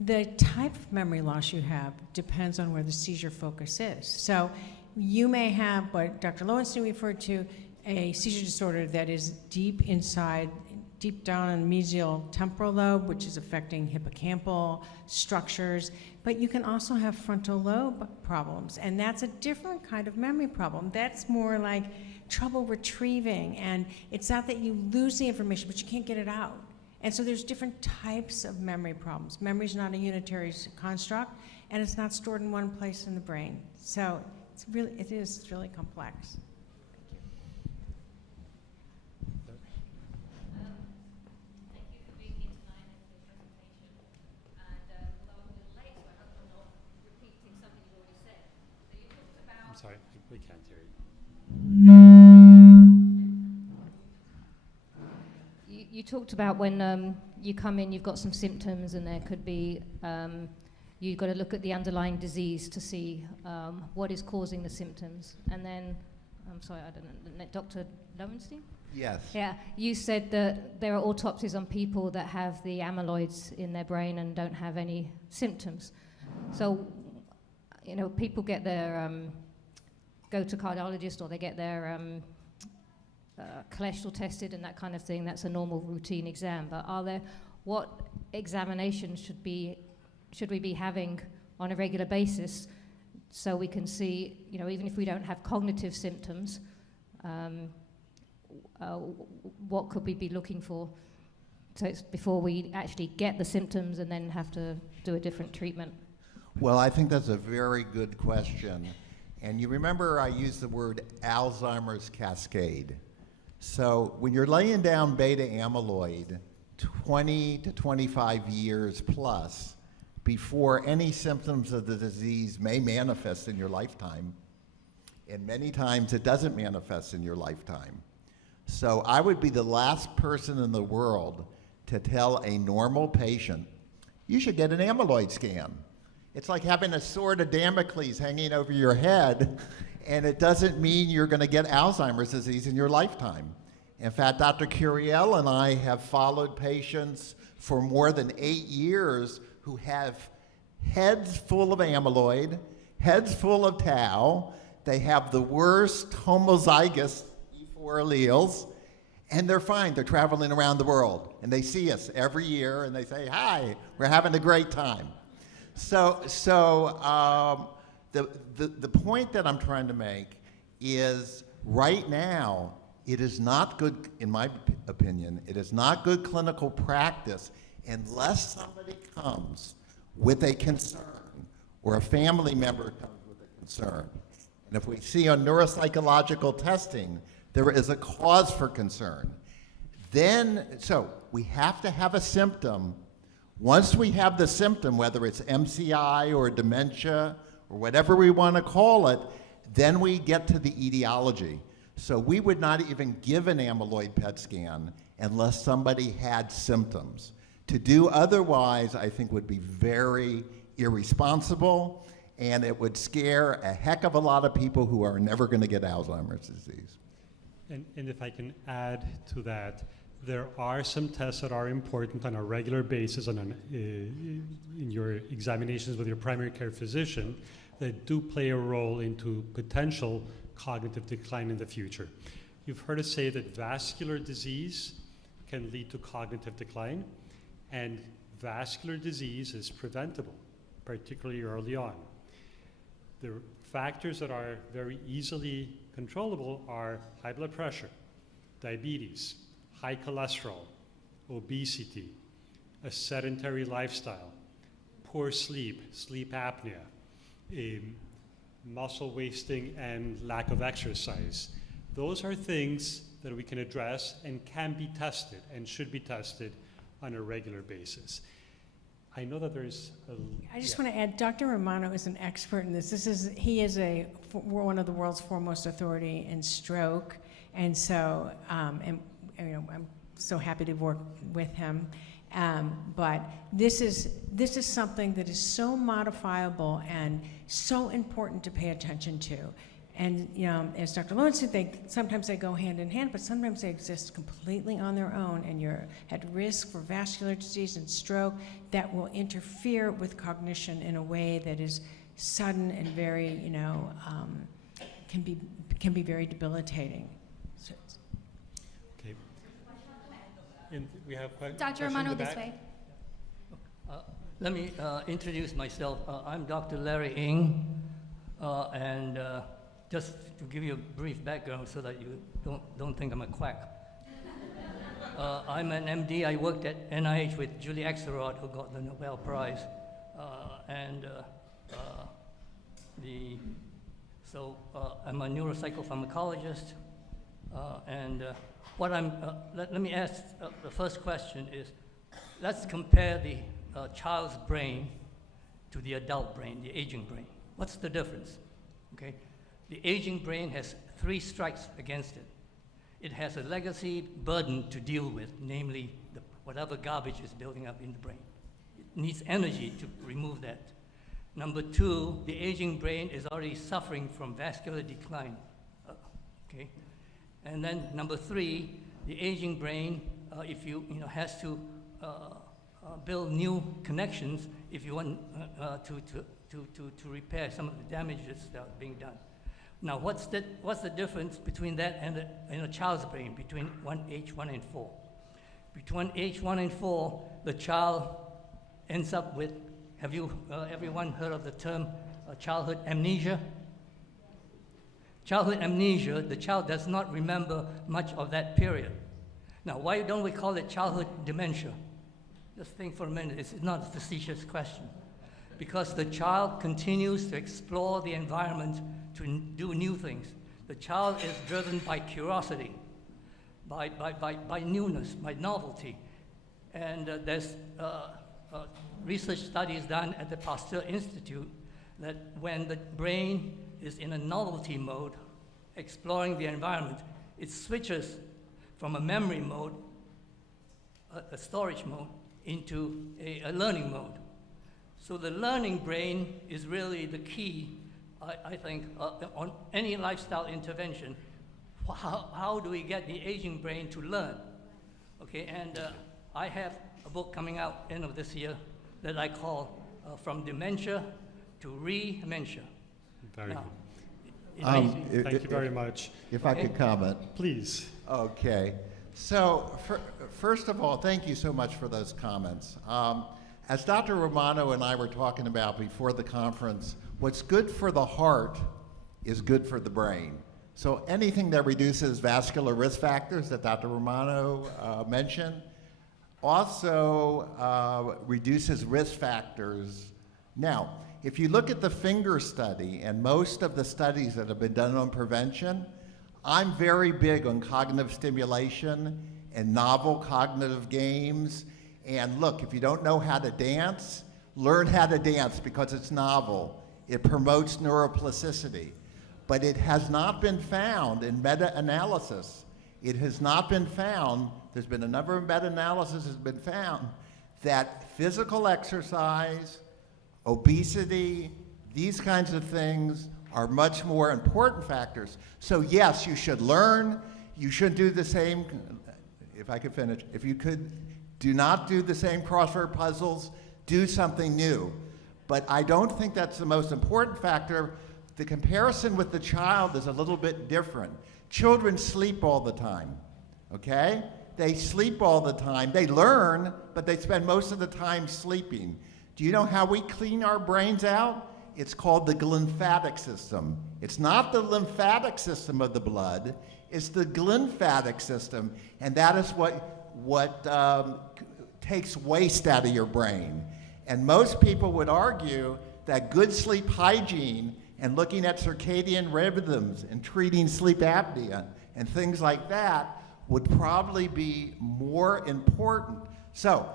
the type of memory loss you have depends on where the seizure focus is. So you may have what Dr. Lowenstein referred to, a seizure disorder that is deep inside, deep down in the mesial temporal lobe, which is affecting hippocampal structures, but you can also have frontal lobe problems, and that's a different kind of memory problem. That's more like trouble retrieving, and it's not that you lose the information, but you can't get it out. And so there's different types of memory problems. Memory is not a unitary construct, and it's not stored in one place in the brain. So it is really complex. Sorry, we can't hear you. You talked about when you come in, you've got some symptoms, and there could be, you've got to look at the underlying disease to see what is causing the symptoms. And then, I'm sorry, I don't know, Dr. Lowenstein? Yes. Yeah, you said that there are autopsies on people that have the amyloids in their brain and don't have any symptoms. So, people get their, go to cardiologist, or they get their cholesterol tested and that kind of thing. That's a normal routine exam. But what examinations should we be having on a regular basis, so we can see, even if we don't have cognitive symptoms, what could we be looking for? So it's before we actually get the symptoms and then have to do a different treatment. Well, I think that's a very good question. And you remember I used the word Alzheimer's cascade. So when you're laying down beta amyloid 20 to 25 years plus before any symptoms of the disease may manifest in your lifetime, and many times it doesn't manifest in your lifetime. So I would be the last person in the world to tell a normal patient, you should get an amyloid scan. It's like having a sword of Damocles hanging over your head, and it doesn't mean you're going to get Alzheimer's disease in your lifetime. In fact, Dr. Curiel and I have followed patients for more than 8 years who have heads full of amyloid, heads full of tau. They have the worst homozygous E4 alleles, and they're fine. They're traveling around the world, and they see us every year, and they say, hi, we're having a great time. So the point that I'm trying to make is right now, it is not good, in my opinion, it is not good clinical practice unless somebody comes with a concern or a family member comes with a concern. And if we see on neuropsychological testing, there is a cause for concern. Then, so we have to have a symptom. Once we have the symptom, whether it's MCI or dementia or whatever we want to call it, then we get to the etiology. So we would not even give an amyloid PET scan unless somebody had symptoms. To do otherwise, I think, would be very irresponsible, and it would scare a heck of a lot of people who are never going to get Alzheimer's disease. And if I can add to that, there are some tests that are important on a regular basis in your examinations with your primary care physician that do play a role into potential cognitive decline in the future. You've heard us say that vascular disease can lead to cognitive decline, and vascular disease is preventable, particularly early on. The factors that are very easily controllable are high blood pressure, diabetes, high cholesterol, obesity, a sedentary lifestyle, poor sleep, sleep apnea, muscle wasting, and lack of exercise. Those are things that we can address and can be tested and should be tested on a regular basis. I know that there's I just want to add, Dr. Romano is an expert in this. He is one of the world's foremost authority in stroke, and so I'm so happy to work with him. But this is something that is so modifiable and so important to pay attention to. And as Dr. Lowen said, sometimes they go hand in hand, but sometimes they exist completely on their own, and you're at risk for vascular disease and stroke that will interfere with cognition in a way that is sudden and very, can be very debilitating. So okay. And we have Dr. Romano, this way. Let me introduce myself. I'm Dr. Larry Ng, and just to give you a brief background so that you don't think I'm a quack. I'm an MD. I worked at NIH with Julie Axelrod, who got the Nobel Prize, I'm a neuropsychopharmacologist, let me ask the first question is, let's compare the child's brain to the adult brain, the aging brain. What's the difference? Okay. The aging brain has 3 strikes against it. It has a legacy burden to deal with, namely whatever garbage is building up in the brain. It needs energy to remove that. Number 2, the aging brain is already suffering from vascular decline. Okay, and then number 3, the aging brain, has to build new connections if you want to repair some of the damages that are being done. Now, what's the difference between that and a child's brain, between age 1 and 4? Between age 1 and 4, the child ends up with, have you everyone heard of the term childhood amnesia? Childhood amnesia, the child does not remember much of that period. Now, why don't we call it childhood dementia? Just think for a minute, it's not a facetious question. Because the child continues to explore the environment to do new things. The child is driven by curiosity, by newness, by novelty. And there's research studies done at the Pasteur Institute that when the brain is in a novelty mode, exploring the environment, it switches from a memory mode, a storage mode, into a learning mode. So the learning brain is really the key, I think, on any lifestyle intervention. How do we get the aging brain to learn? Okay, and I have a book coming out end of this year that I call From Dementia to Re-Dementia. Very Now, good. Thank you very much. If I could comment. Please. Okay. So, first of all, thank you so much for those comments. As Dr. Romano and I were talking about before the conference, what's good for the heart is good for the brain. So anything that reduces vascular risk factors that Dr. Romano mentioned also reduces risk factors. Now, if you look at the finger study and most of the studies that have been done on prevention, I'm very big on cognitive stimulation and novel cognitive games. And look, if you don't know how to dance, learn how to dance because it's novel. It promotes neuroplasticity. But it has not been found in meta-analysis. It has not been found, there's been a number of meta-analysis has been found, that physical exercise, obesity, these kinds of things are much more important factors. So yes, you should learn. You should do the same, if I could finish, if you could, do not do the same crossword puzzles, do something new. But I don't think that's the most important factor. The comparison with the child is a little bit different. Children sleep all the time, okay? They sleep all the time. They learn, but they spend most of the time sleeping. Do you know how we clean our brains out? It's called the glymphatic system. It's not the lymphatic system of the blood, it's the glymphatic system, and that is what takes waste out of your brain. And most people would argue that good sleep hygiene and looking at circadian rhythms and treating sleep apnea and things like that would probably be more important. So,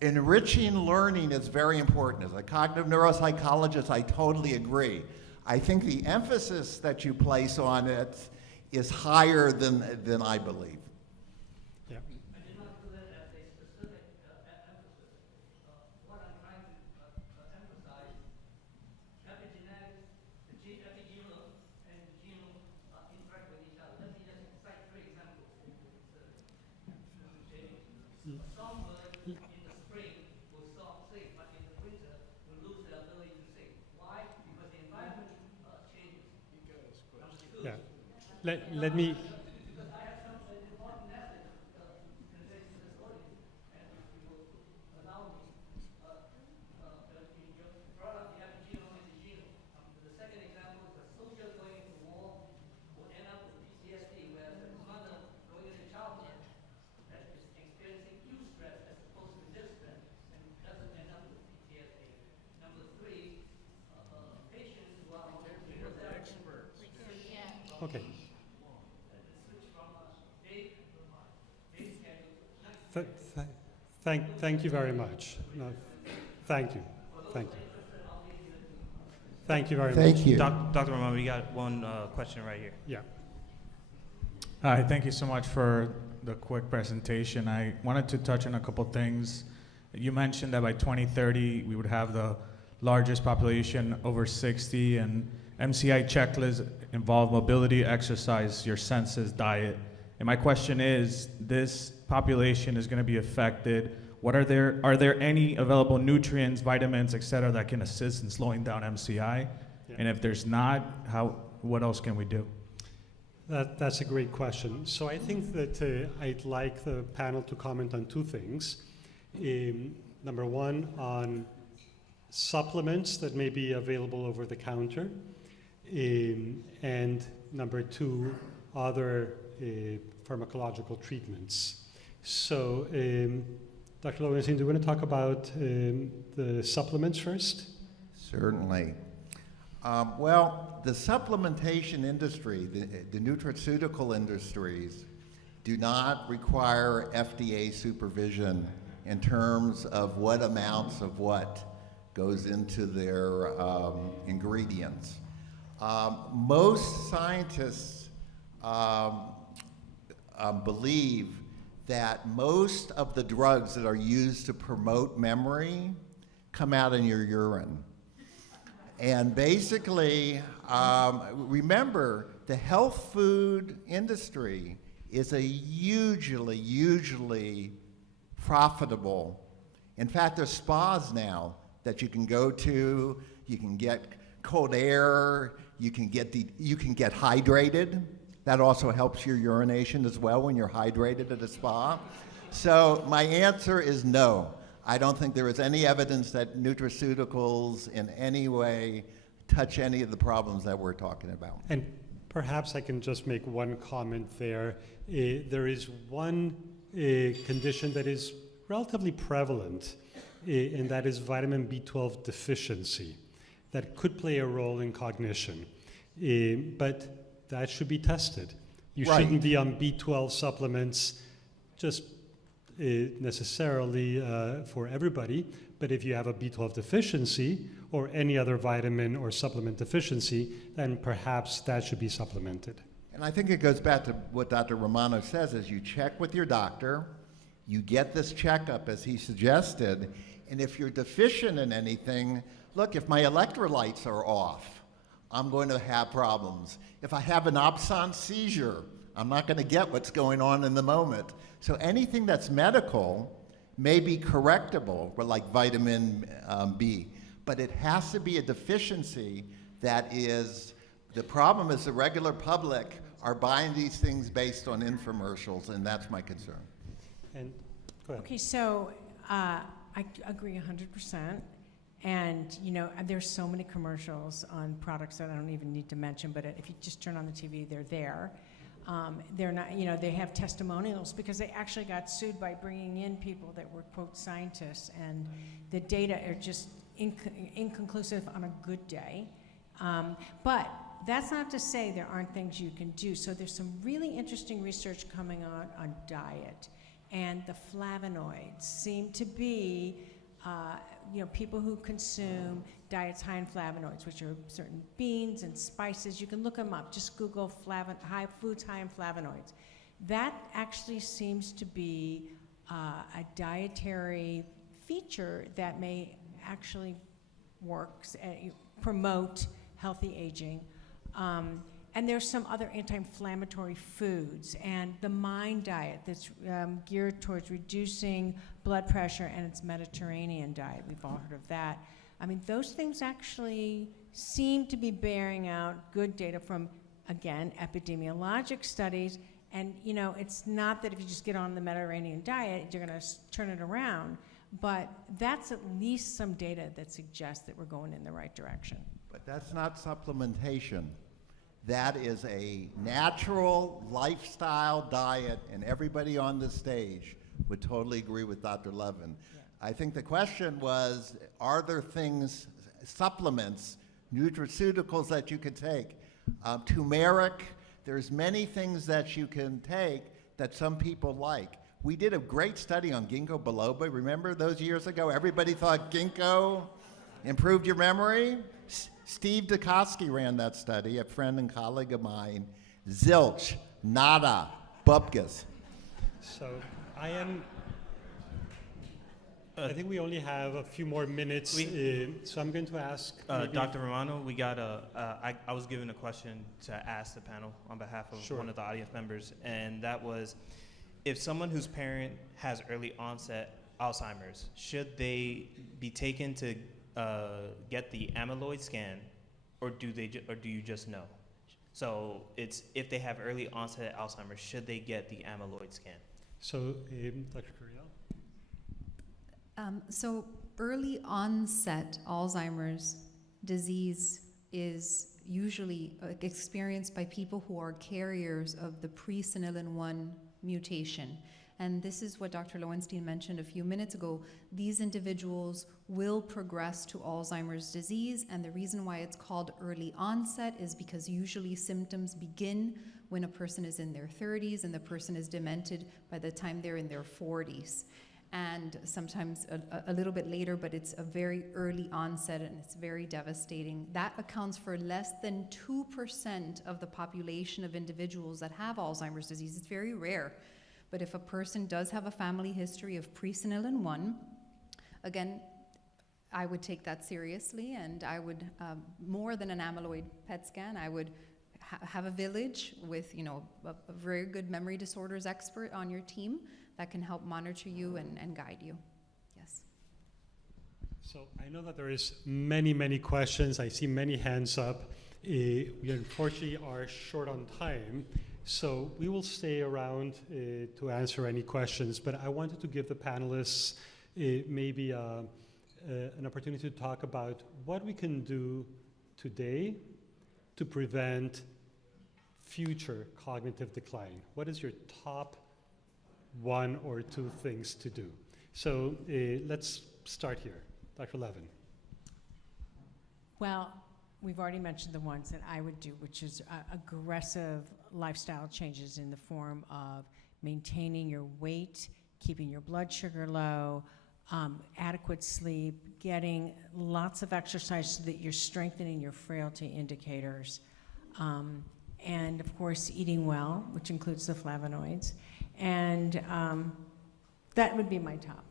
enriching learning is very important. As a cognitive neuropsychologist, I totally agree. I think the emphasis that you place on it is higher than I believe. Yeah. I did not do that as a specific emphasis. What I'm trying to emphasize, epigenetics, the epigenome and the genome interact with each other. Let me just cite 3 examples. Some birds in the spring will sing, but in the winter will lose their ability to sing. Why? Because the environment changes. Yeah. Let me. Because I have some important message to convey to this audience, and if you will allow me, you brought up the epigenome and the genome. The second example is a soldier going to war will end up with PTSD, whereas a mother going into childbirth that is experiencing huge stress as opposed to distress and doesn't end up with PTSD. Number 3, patients who are on chemotherapy. Okay. Thank you very much. No, thank you. Thank you. Thank you very much. Thank you. Dr. Romano, we got one question right here. Yeah. Hi, thank you so much for the quick presentation. I wanted to touch on a couple things. You mentioned that by 2030, we would have the largest population over 60, and MCI checklists involve mobility, exercise, your senses, diet. And my question is, this population is going to be affected. Are there any available nutrients, vitamins, et cetera, that can assist in slowing down MCI? Yeah. And if there's not, what else can we do? That's a great question. So I think that I'd like the panel to comment on 2 things. Number 1, on supplements that may be available over the counter. And number 2, other pharmacological treatments. So, Dr. Lowenstein, do you want to talk about the supplements first? Certainly. Well, the supplementation industry, the nutraceutical industries, do not require FDA supervision in terms of what amounts of what goes into their ingredients. Most scientists believe that most of the drugs that are used to promote memory come out in your urine. And basically, remember, the health food industry is a hugely profitable. In fact, there's spas now that you can go to, you can get cold air, you can get hydrated. That also helps your urination as well when you're hydrated at a spa. So my answer is no. I don't think there is any evidence that nutraceuticals in any way touch any of the problems that we're talking about. And perhaps I can just make one comment there. There is one condition that is relatively prevalent, and that is vitamin B12 deficiency. that could play a role in cognition. But that should be tested. You Right. shouldn't be on B12 supplements just necessarily for everybody, but if you have a B12 deficiency or any other vitamin or supplement deficiency, then perhaps that should be supplemented. And I think it goes back to what Dr. Romano says, is you check with your doctor, you get this checkup as he suggested, and if you're deficient in anything, look, if my electrolytes are off, I'm going to have problems. If I have an absence seizure, I'm not going to get what's going on in the moment. So anything that's medical may be correctable, like vitamin B, but it has to be a deficiency that is, the problem is the regular public are buying these things based on infomercials, and that's my concern. And go ahead. Okay, so I agree 100%. And, you know, there's so many commercials on products that I don't even need to mention, but if you just turn on the TV, they're there. They're not, you know, they have testimonials because they actually got sued by bringing in people that were, quote, scientists, and the data are just inconclusive on a good day. But that's not to say there aren't things you can do. So there's some really interesting research coming on diet, and the flavonoids seem to be, you know, people who consume diets high in flavonoids, which are certain beans and spices. You can look them up. Just Google foods high in flavonoids. That actually seems to be a dietary feature that may actually work, promote healthy aging. And there's some other anti-inflammatory foods, and the MIND diet that's geared towards reducing blood pressure, and it's Mediterranean diet. We've all heard of that. I mean, those things actually seem to be bearing out good data from, again, epidemiologic studies. And, you know, it's not that if you just get on the Mediterranean diet, you're going to turn it around, but that's at least some data that suggests that we're going in the right direction. But that's not supplementation. That is a natural lifestyle diet, and everybody on this stage would totally agree with Dr. Levin. Yeah. I think the question was, are there things, supplements, nutraceuticals that you could take? Turmeric, there's many things that you can take that some people like. We did a great study on ginkgo biloba. Remember those years ago? Everybody thought ginkgo improved your memory. Steve Dukoski ran that study, a friend and colleague of mine. Zilch, nada, bupkis. So I think we only have a few more minutes, so I'm going to ask Dr. Romano, we got I was given a question to ask the panel on behalf of one of the audience members, and that was, if someone whose parent has early onset Alzheimer's, should they be taken to get the amyloid scan, or do you just know? So it's, if they have early onset Alzheimer's, should they get the amyloid scan? So, Dr. Curiel? So early onset Alzheimer's disease is usually experienced by people who are carriers of the pre-senilin-1 mutation. And this is what Dr. Lowenstein mentioned a few minutes ago. These individuals will progress to Alzheimer's disease, and the reason why it's called early onset is because usually symptoms begin when a person is in their 30s and the person is demented by the time they're in their 40s. And sometimes a little bit later, but it's a very early onset and it's very devastating. That accounts for less than 2% of the population of individuals that have Alzheimer's disease. It's very rare. But if a person does have a family history of pre-senilin-1, again, I would take that seriously, and I would, more than an amyloid PET scan, I would have a village with, you know, a very good memory disorders expert on your team that can help monitor you and guide you. Yes. So I know that there is many questions. I see many hands up. We unfortunately are short on time, so we will stay around to answer any questions, but I wanted to give the panelists maybe an opportunity to talk about what we can do today to prevent future cognitive decline. What is your top 1 or 2 things to do? So let's start here. Dr. Levin. Well, we've already mentioned the ones that I would do, which is aggressive lifestyle changes in the form of maintaining your weight, keeping your blood sugar low, adequate sleep, getting lots of exercise so that you're strengthening your frailty indicators, and of course eating well, which includes the flavonoids, and that would be my top.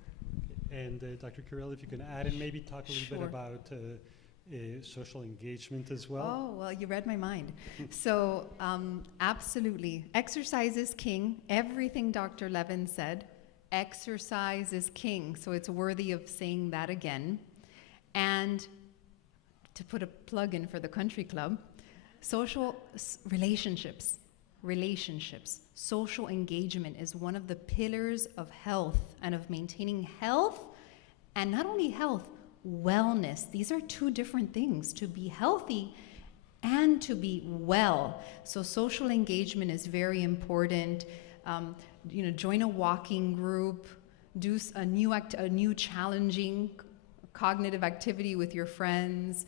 And Dr. Carell, if you can add and maybe talk a little bit Sure. about social engagement as well. Oh, well, you read my mind. So, absolutely. Exercise is king. Everything Dr. Levin said, exercise is king. So, it's worthy of saying that again. And to put a plug in for the country club, relationships, social engagement is one of the pillars of health and of maintaining health, and not only health, wellness. These are two different things, to be healthy and to be well. So social engagement is very important. Join a walking group, do a new challenging cognitive activity with your friends,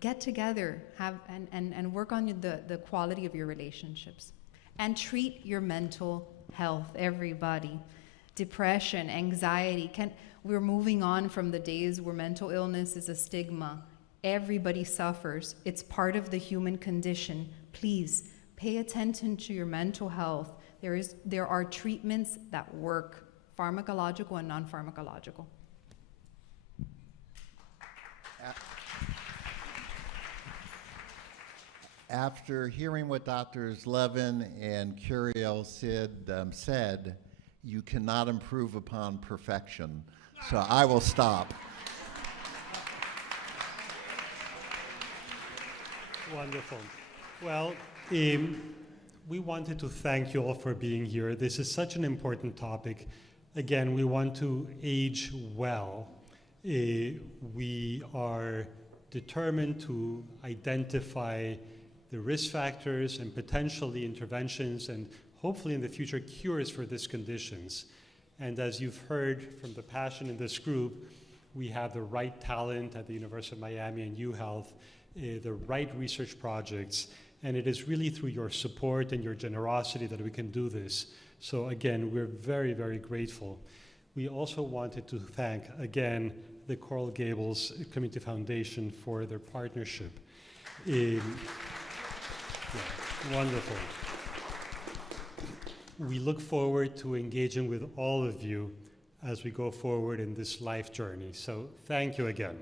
get together, and work on the quality of your relationships. And treat your mental health, everybody. Depression, anxiety, we're moving on from the days where mental illness is a stigma. Everybody suffers. It's part of the human condition. Please pay attention to your mental health. There are treatments that work, pharmacological and non-pharmacological. After hearing what Drs. Levin and Curiel said, you cannot improve upon perfection. So I will stop. Wonderful. Well, we wanted to thank you all for being here. This is such an important topic. Again, we want to age well. We are determined to identify the risk factors and potentially interventions and hopefully in the future cures for these conditions. And as you've heard from the passion in this group, we have the right talent at the University of Miami and UHealth, the right research projects, and it is really through your support and your generosity that we can do this. So again, we're very, very grateful. We also wanted to thank, again, the Coral Gables Community Foundation for their partnership. Wonderful. We look forward to engaging with all of you as we go forward in this life journey. So thank you again.